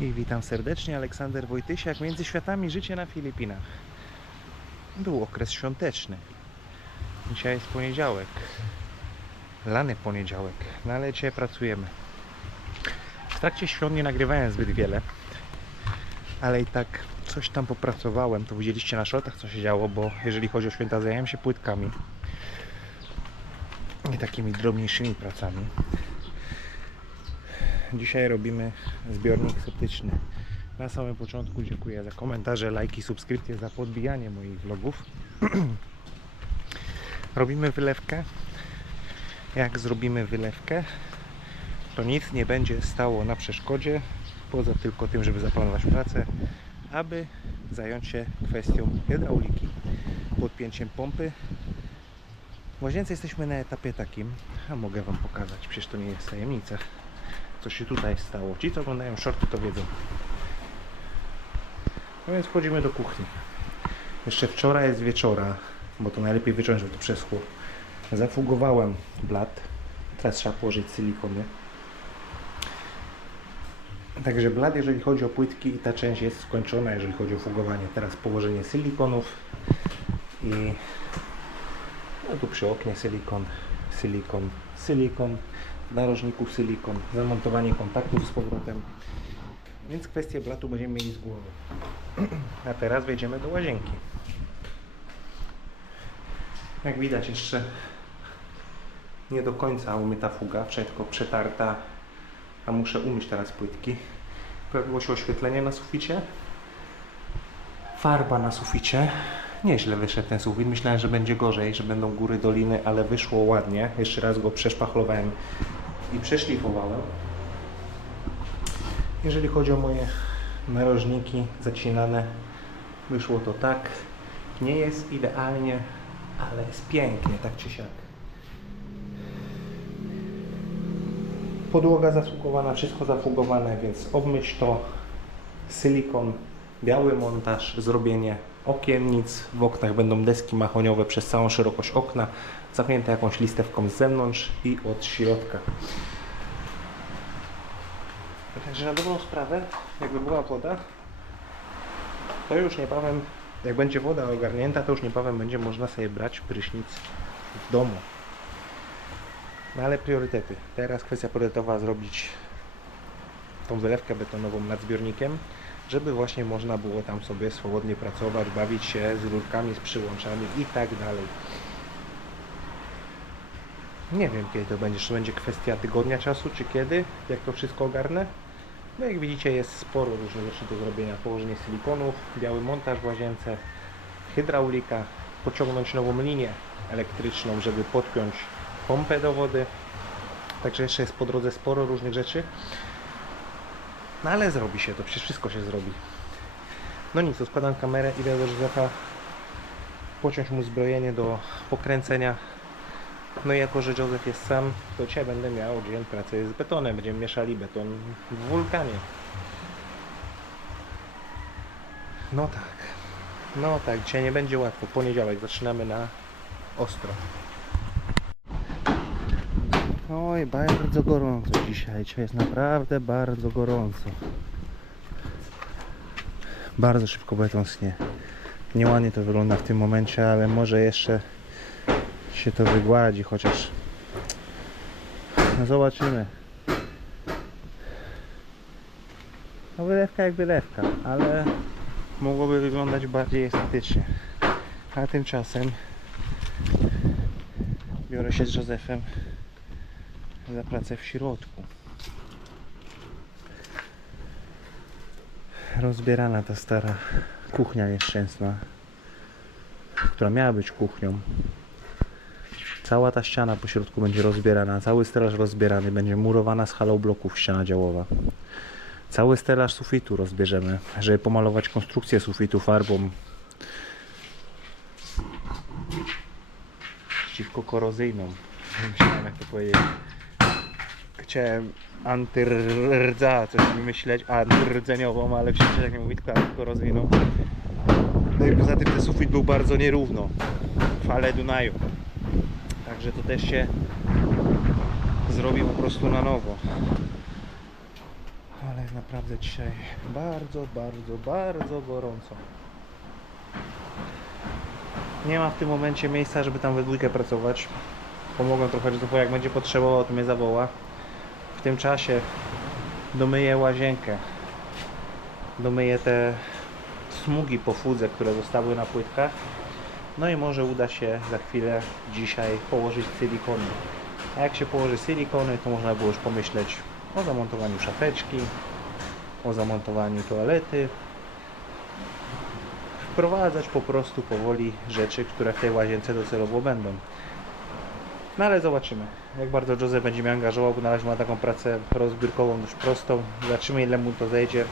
I witam serdecznie, Aleksander Wojtysiak. Między światami życie na Filipinach. Był okres świąteczny. Dzisiaj jest poniedziałek. Lany poniedziałek. No ale dzisiaj pracujemy. W trakcie świąt nie nagrywałem zbyt wiele. Ale i tak coś tam popracowałem. To widzieliście na shortach, co się działo, bo jeżeli chodzi o święta, zająłem się płytkami. I takimi drobniejszymi pracami. Dzisiaj robimy zbiornik septyczny. Na samym początku dziękuję za komentarze, lajki, subskrypcje, za podbijanie moich vlogów. Robimy wylewkę. Jak zrobimy wylewkę, to nic nie będzie stało na przeszkodzie, poza tylko tym, żeby zaplanować pracę, aby zająć się kwestią hydrauliki, podpięciem pompy. W łazience jesteśmy na etapie takim, a mogę Wam pokazać, przecież to nie jest tajemnica, co się tutaj stało. Ci, co oglądają shorty, to wiedzą. No więc wchodzimy do kuchni. Jeszcze wczoraj jest wieczora, bo to najlepiej wyciąć, żeby to przeschło. Zafugowałem blat. Teraz trzeba położyć silikony. Także blat, jeżeli chodzi o płytki, i ta część jest skończona, jeżeli chodzi o fugowanie. Teraz położenie silikonów i no tu przy oknie silikon, w narożniku silikon, zamontowanie kontaktów z powrotem. Więc kwestię blatu będziemy mieli z głowy. A teraz wejdziemy do łazienki. Jak widać, jeszcze nie do końca umyta fuga, tylko przetarta, a muszę umyć teraz płytki. Pojawiło się oświetlenie na suficie, farba na suficie. Nieźle wyszedł ten sufit, myślałem, że będzie gorzej, że będą góry, doliny, ale wyszło ładnie. Jeszcze raz go przeszpachlowałem i przeszlifowałem. Jeżeli chodzi o moje narożniki zacinane, wyszło to tak. Nie jest idealnie, ale jest pięknie, tak czy siak. Podłoga zafugowana, wszystko zafugowane, więc obmyć to, silikon, biały montaż, zrobienie okiennic. W oknach będą deski mahoniowe przez całą szerokość okna, zamknięte jakąś listewką z zewnątrz i od środka. Także na dobrą sprawę, jakby była woda, to już niebawem, jak będzie woda ogarnięta, to już niebawem będzie można sobie brać prysznic w domu. No ale priorytety. Teraz kwestia priorytetowa, zrobić tą wylewkę betonową nad zbiornikiem, żeby właśnie można było tam sobie swobodnie pracować, bawić się z rurkami, z przyłączami i tak dalej. Nie wiem, kiedy to będzie, czy to będzie kwestia tygodnia czasu, czy kiedy, jak to wszystko ogarnę. No jak widzicie, jest sporo różnych rzeczy do zrobienia. Położenie silikonów, biały montaż w łazience, hydraulika, pociągnąć nową linię elektryczną, żeby podpiąć pompę do wody. Także jeszcze jest po drodze sporo różnych rzeczy. No ale zrobi się to, przecież wszystko się zrobi. No nic, odkładam kamerę, idę do Józefa, pociąć mu zbrojenie do pokręcenia. No i jako, że Józef jest sam, to dzisiaj będę miał dzień pracy z betonem. Będziemy mieszali beton w wulkanie. No tak, dzisiaj nie będzie łatwo. Poniedziałek, zaczynamy na ostro. Oj, bardzo gorąco dzisiaj. Dzisiaj jest naprawdę bardzo gorąco. Bardzo szybko beton schnie. Nieładnie to wygląda w tym momencie, ale może jeszcze się to wygładzi, chociaż no zobaczymy. No wylewka jak wylewka, ale mogłoby wyglądać bardziej estetycznie. A tymczasem biorę się z Józefem za pracę w środku. Rozbierana ta stara kuchnia nieszczęsna, która miała być kuchnią. Cała ta ściana po środku będzie rozbierana, cały stelaż rozbierany, będzie murowana z halobloków ściana działowa. Cały stelaż sufitu rozbierzemy, żeby pomalować konstrukcję sufitu farbą przeciwkokorozyjną. Myślałem, jak to powiedzieć. Chciałem antyrrdza coś wymyśleć, antyrrdzeniową, ale przecież jak nie mówić, tylko antykorozyjną. No i poza tym ten sufit był bardzo nierówno. Fale Dunaju. Także to też się zrobi po prostu na nowo. Ale naprawdę dzisiaj bardzo, bardzo, bardzo gorąco. Nie ma w tym momencie miejsca, żeby tam we dwójkę pracować. Pomogę trochę, że jak będzie potrzebował, to mnie zawoła. W tym czasie domyję łazienkę. Domyję te smugi po fudze, które zostały na płytkach. No i może uda się za chwilę dzisiaj położyć silikony. A jak się położy silikony, to można było już pomyśleć o zamontowaniu szafeczki, o zamontowaniu toalety. Wprowadzać po prostu powoli rzeczy, które w tej łazience docelowo będą. No ale zobaczymy, jak bardzo Joseph będzie mnie angażował, bo na razie ma taką pracę rozbiórkową dość prostą. Zobaczymy, ile mu to zejdzie.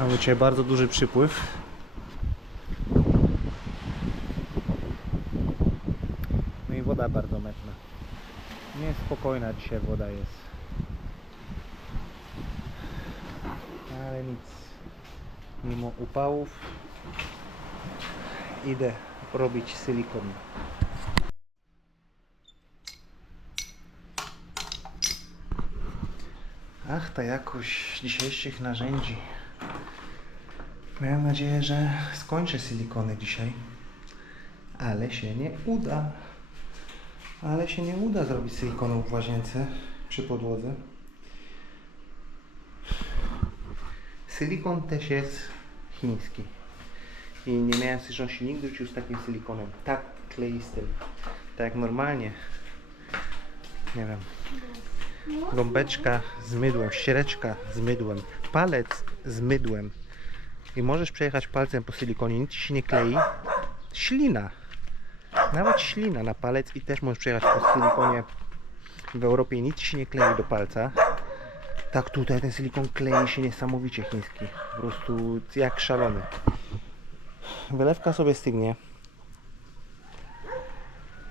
Mamy dzisiaj bardzo duży przypływ. No i woda bardzo mętna. Niespokojna dzisiaj woda jest. Ale nic. Mimo upałów idę robić silikon. Ach, ta jakość dzisiejszych narzędzi. Miałem nadzieję, że skończę silikony dzisiaj, ale się nie uda. Ale się nie uda zrobić silikonu w łazience przy podłodze. Silikon też jest chiński. I nie miałem styczności nigdy w życiu z takim silikonem. Tak kleistym. Tak jak normalnie. Nie wiem. Gąbeczka z mydłem, ściereczka z mydłem, palec z mydłem. I możesz przejechać palcem po silikonie, nic ci się nie klei. Ślina. Nawet ślina na palec i też możesz przejechać po silikonie w Europie, nic ci się nie klei do palca. Tak tutaj ten silikon klei się niesamowicie chiński. Po prostu jak szalony. Wylewka sobie stygnie.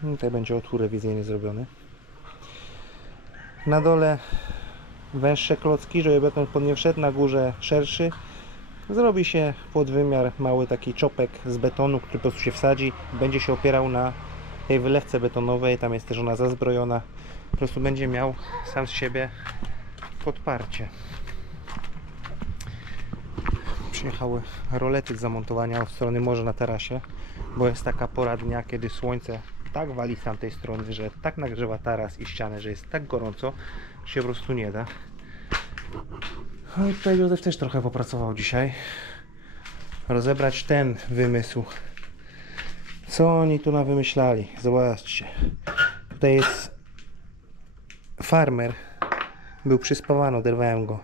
Tutaj będzie otwór rewizyjny zrobiony. Na dole węższe klocki, żeby beton pod nie wszedł, na górze szerszy. Zrobi się pod wymiar mały taki czopek z betonu, który po prostu się wsadzi. Będzie się opierał na tej wylewce betonowej, tam jest też ona zazbrojona. Po prostu będzie miał sam z siebie podparcie. Przyjechały rolety z zamontowania od strony morza na tarasie, bo jest taka pora dnia, kiedy słońce tak wali z tamtej strony, że tak nagrzewa taras i ścianę, że jest tak gorąco, że się po prostu nie da. No i tutaj Józef też trochę popracował dzisiaj. Rozebrać ten wymysł. Co oni tu nawymyślali? Zobaczcie. Tutaj jest farmer. Był przyspawany, oderwałem go.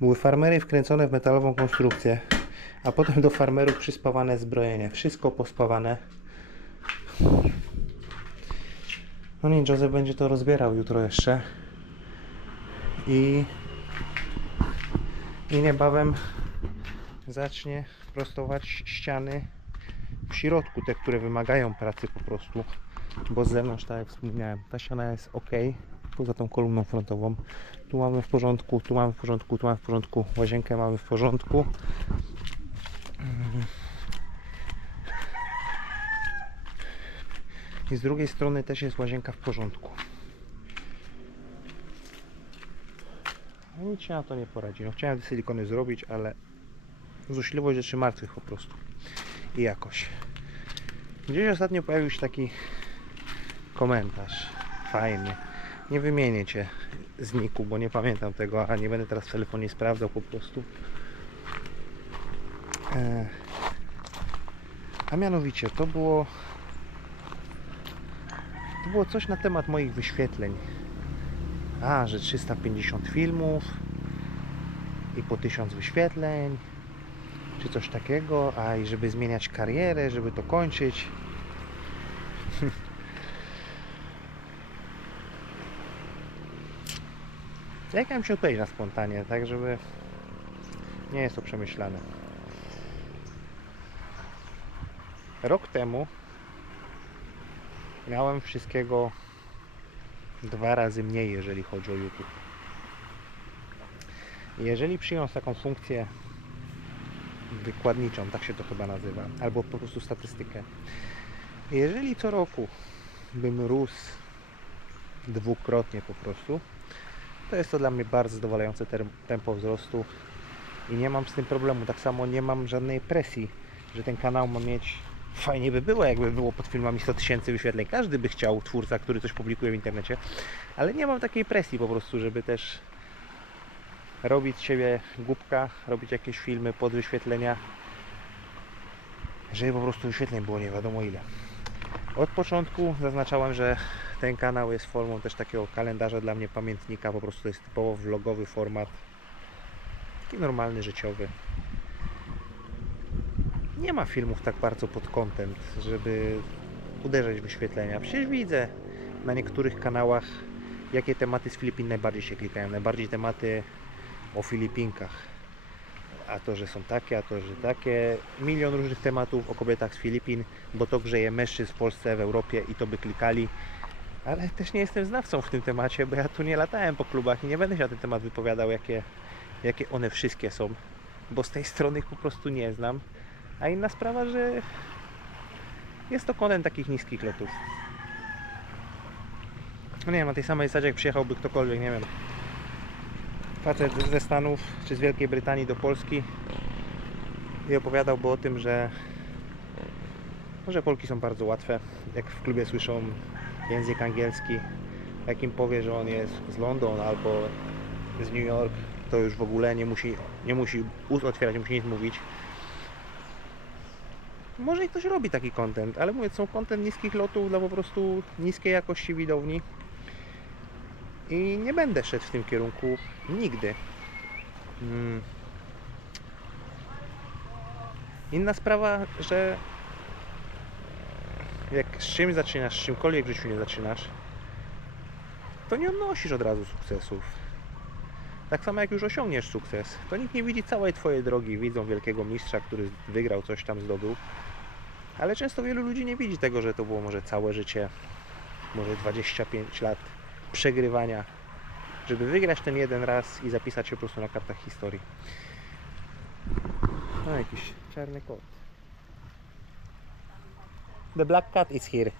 Były farmery wkręcone w metalową konstrukcję, a potem do farmerów przyspawane zbrojenie. Wszystko pospawane. No nie, Joseph będzie to rozbierał jutro jeszcze. I niebawem zacznie prostować ściany w środku, te, które wymagają pracy po prostu, bo z zewnątrz, tak jak wspomniałem, ta ściana jest ok, poza tą kolumną frontową. Tu mamy w porządku, tu mamy w porządku, tu mamy w porządku, łazienkę mamy w porządku. I z drugiej strony też jest łazienka w porządku. No nic się na to nie poradzi. No, chciałem te silikony zrobić, ale złośliwość rzeczy martwych po prostu. I jakoś. Gdzieś ostatnio pojawił się taki komentarz. Fajny. Nie wymienię Cię z niku, bo nie pamiętam tego, a nie będę teraz w telefonie sprawdzał po prostu. A mianowicie to było coś na temat moich wyświetleń. A, że 350 filmów i po 1000 wyświetleń, czy coś takiego, a i żeby zmieniać karierę, żeby to kończyć. Jak miałem się odpowiedzieć na spontanie, tak żeby nie jest to przemyślane. Rok temu miałem wszystkiego 2 razy mniej, jeżeli chodzi o YouTube. Jeżeli przyjąć taką funkcję wykładniczą, tak się to chyba nazywa, albo po prostu statystykę. Jeżeli co roku bym rósł dwukrotnie po prostu, to jest to dla mnie bardzo zadowalające tempo wzrostu i nie mam z tym problemu. Tak samo nie mam żadnej presji, że ten kanał ma mieć. Fajnie by było, jakby było pod filmami 100 000 wyświetleń. Każdy by chciał, twórca, który coś publikuje w internecie, ale nie mam takiej presji po prostu, żeby też robić z siebie głupka, robić jakieś filmy pod wyświetlenia, żeby po prostu wyświetleń było nie wiadomo ile. Od początku zaznaczałem, że ten kanał jest formą też takiego kalendarza dla mnie, pamiętnika, po prostu to jest typowo vlogowy format, taki normalny, życiowy. Nie ma filmów tak bardzo pod content, żeby uderzać w wyświetlenia. Przecież widzę na niektórych kanałach, jakie tematy z Filipin najbardziej się klikają. Najbardziej tematy o Filipinkach. A to, że są takie, a to, że takie. Milion różnych tematów o kobietach z Filipin, bo to grzeje mężczyzn w Polsce, w Europie i to by klikali. Ale też nie jestem znawcą w tym temacie, bo ja tu nie latałem po klubach i nie będę się na ten temat wypowiadał, jakie one wszystkie są, bo z tej strony ich po prostu nie znam. A inna sprawa, że jest to content takich niskich lotów. No nie wiem, na tej samej zasadzie jak przyjechałby ktokolwiek, nie wiem, facet ze Stanów czy z Wielkiej Brytanii do Polski i opowiadałby o tym, że Polki są bardzo łatwe, jak w klubie słyszą język angielski, jak im powie, że on jest z Londynu albo z New York, to już w ogóle nie musi ust otwierać, nie musi nic mówić. Może i ktoś robi taki content, ale mówię, są content niskich lotów dla po prostu niskiej jakości widowni i nie będę szedł w tym kierunku nigdy. Inna sprawa, że jak z czymś zaczynasz, z czymkolwiek w życiu nie zaczynasz, to nie odnosisz od razu sukcesów. Tak samo jak już osiągniesz sukces, to nikt nie widzi całej twojej drogi, widzą wielkiego mistrza, który wygrał, coś tam zdobył. Ale często wielu ludzi nie widzi tego, że to było może całe życie, może 25 lat przegrywania, żeby wygrać ten jeden raz i zapisać się po prostu na kartach historii. No jakiś czarny kot. The black cat is here.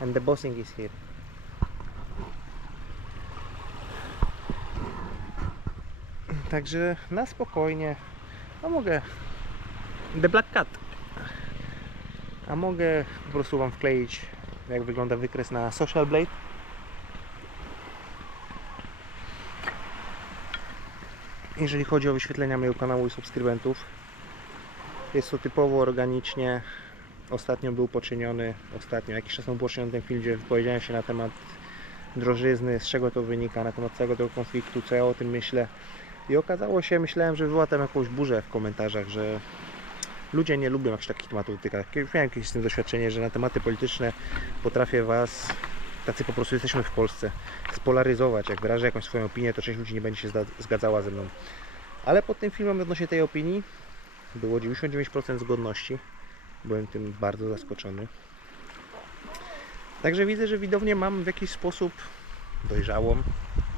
And the bossing is here. Także na spokojnie. A mogę... The black cat. A mogę po prostu wam wkleić, jak wygląda wykres na Social Blade. Jeżeli chodzi o wyświetlenia mojego kanału i subskrybentów, jest to typowo organicznie. Ostatnio był poczyniony, jakiś czas temu był poczyniony ten film, gdzie wypowiedziałem się na temat drożyzny, z czego to wynika, na temat całego tego konfliktu, co ja o tym myślę. I okazało się, myślałem, że wywoła tam jakąś burzę w komentarzach, że ludzie nie lubią jakichś takich tematów dotykać. Miałem jakieś z tym doświadczenie, że na tematy polityczne potrafię was, tacy po prostu jesteśmy w Polsce, spolaryzować. Jak wyrażę jakąś swoją opinię, to część ludzi nie będzie się zgadzała ze mną. Ale pod tym filmem odnośnie tej opinii było 99% zgodności. Byłem tym bardzo zaskoczony. Także widzę, że widownię mam w jakiś sposób dojrzałą.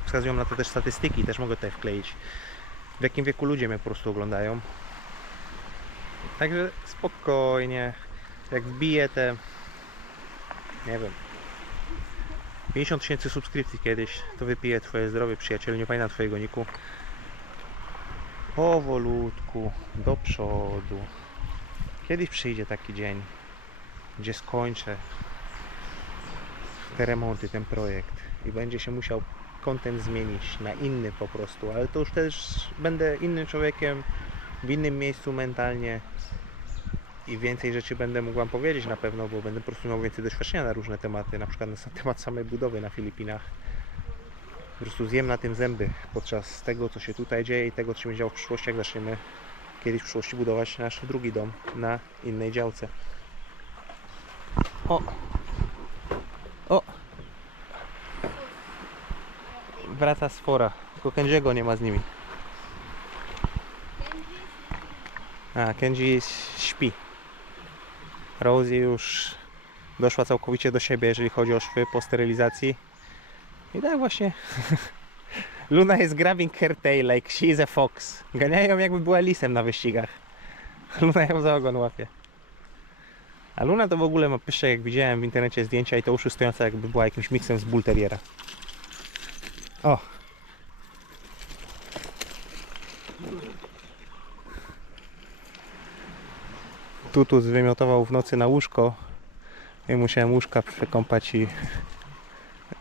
Wskazują na to też statystyki, też mogę tutaj wkleić, w jakim wieku ludzie mnie po prostu oglądają. Także spokojnie, jak wbiję te, nie wiem, 50 000 subskrypcji kiedyś, to wypiję twoje zdrowie, przyjacielu, nie pamiętam twojego niku. Powolutku, do przodu. Kiedyś przyjdzie taki dzień, gdzie skończę te remonty, ten projekt i będzie się musiał content zmienić na inny po prostu, ale to już też będę innym człowiekiem, w innym miejscu mentalnie i więcej rzeczy będę mógł wam powiedzieć na pewno, bo będę po prostu miał więcej doświadczenia na różne tematy, na przykład na temat samej budowy na Filipinach. Po prostu zjem na tym zęby podczas tego, co się tutaj dzieje i tego, co się będzie działo w przyszłości, jak zaczniemy kiedyś w przyszłości budować nasz drugi dom na innej działce. O! Wraca sfora, tylko Kenjiego nie ma z nimi. A, Kenji śpi. Rosie już doszła całkowicie do siebie, jeżeli chodzi o szwy po sterylizacji. I tak właśnie Luna jest grabbing her tail like she is a fox. Ganiają, jakby była lisem na wyścigach. Luna ją za ogon łapie. A Luna to w ogóle ma pyszczek, jak widziałem w internecie zdjęcia, i to uszy stojące, jakby była jakimś miksem z bull terriera. O! Tutus wymiotował w nocy na łóżko i musiałem łóżka przekąpać i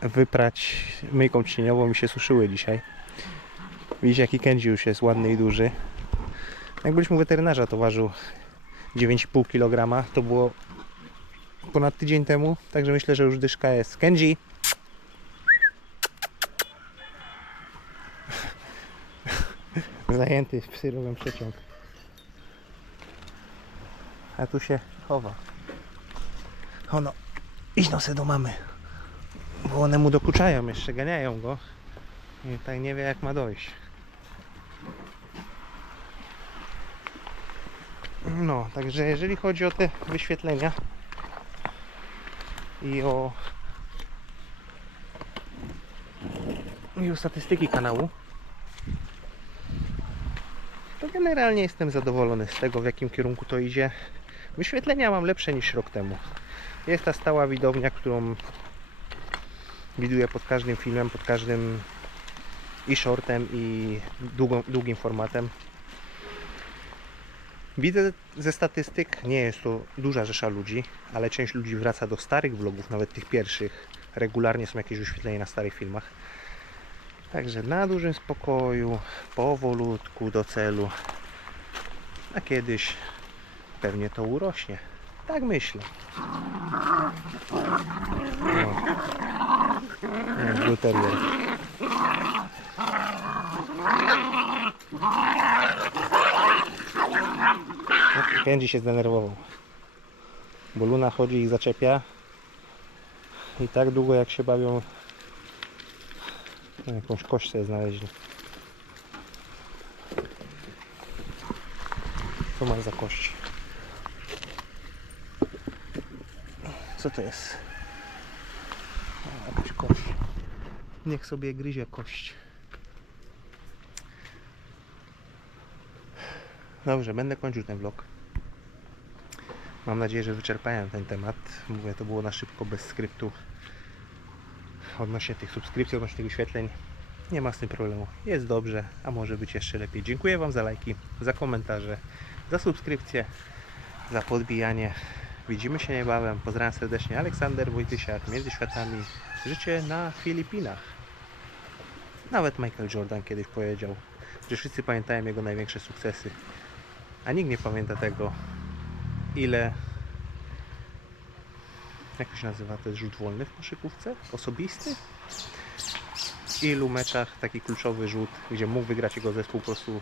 wyprać myjką cieniową i się suszyły dzisiaj. Widzicie, jaki kędzi już jest ładny i duży. Jak byliśmy u weterynarza, to ważył 9,5 kg. To było ponad tydzień temu, także myślę, że już dyszka jest. Kędzi! Zajęty, psy robią przeciąg. A tu się chowa. Ono, idź no se do mamy. Bo one mu dokuczają jeszcze, ganiają go. I tak nie wie, jak ma dojść. No, także jeżeli chodzi o te wyświetlenia i o statystyki kanału, to generalnie jestem zadowolony z tego, w jakim kierunku to idzie. Wyświetlenia mam lepsze niż rok temu. Jest ta stała widownia, którą widuję pod każdym filmem, pod każdym i shortem, i długim formatem. Widzę ze statystyk, nie jest to duża rzesza ludzi, ale część ludzi wraca do starych vlogów, nawet tych pierwszych. Regularnie są jakieś wyświetlenia na starych filmach. Także na dużym spokoju, powolutku do celu. A kiedyś pewnie to urośnie. Tak myślę. Blue Terrier. Kędzi się zdenerwował, bo Luna chodzi i ich zaczepia i tak długo jak się bawią. Jakąś kość sobie znaleźli. Co masz za kość? Co to jest? Jakaś kość. Niech sobie gryzie kość. Dobrze, będę kończył ten vlog. Mam nadzieję, że wyczerpałem ten temat. Mówię, to było na szybko, bez skryptu. Odnośnie tych subskrypcji, odnośnie tych wyświetleń. Nie ma z tym problemu. Jest dobrze, a może być jeszcze lepiej. Dziękuję Wam za lajki, za komentarze, za subskrypcję, za podbijanie. Widzimy się niebawem. Pozdrawiam serdecznie. Aleksander Wojtysiak, Między Światami. Życie na Filipinach. Nawet Michael Jordan kiedyś powiedział, że wszyscy pamiętają jego największe sukcesy. A nikt nie pamięta tego, ile... Jak to się nazywa? To jest rzut wolny w koszykówce? Osobisty? W ilu meczach taki kluczowy rzut, gdzie mógł wygrać jego zespół, po prostu